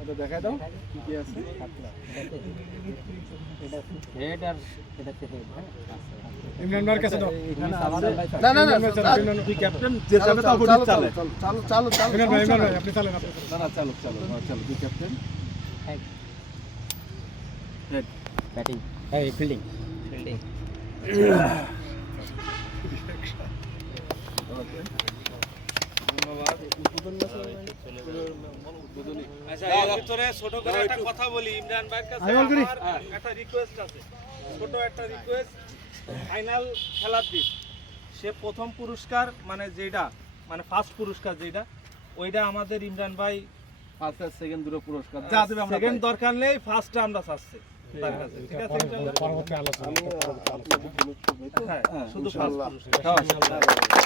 এটা দেখাই দাও কি কি আছে। হেড আর এটা হেড। ইমরান ভাইয়ের কাছে দাও। না না না তুই ক্যাপ্টেন যে যাবে তা বডি চালে। চালো চালো চালো ইমরান ভাই আপনি চালেন আপনি। না না চালো চালো চালো তুই ক্যাপ্টেন। হেড হেড ব্যাটিং এই ফিল্ডিং ফিল্ডিং। আচ্ছা এর ভিতরে ছোট করে একটা কথা বলি, ইমরান ভাইয়ের কাছে আমার একটা রিকোয়েস্ট আছে, ছোট একটা রিকোয়েস্ট। ফাইনাল খেলার দিন সে প্রথম পুরস্কার মানে যেটা মানে ফার্স্ট পুরস্কার যেটা ওইটা আমাদের ইমরান ভাই ফার্স্ট আর সেকেন্ড দুটো পুরস্কার যা যা দেবে আমরা সেকেন্ড দরকার নেই, ফার্স্টটা আমরা চাচ্ছি তার কাছে, ঠিক আছে? পরবর্তী আলোচনা। হ্যাঁ শুধু ফার্স্ট পুরস্কার।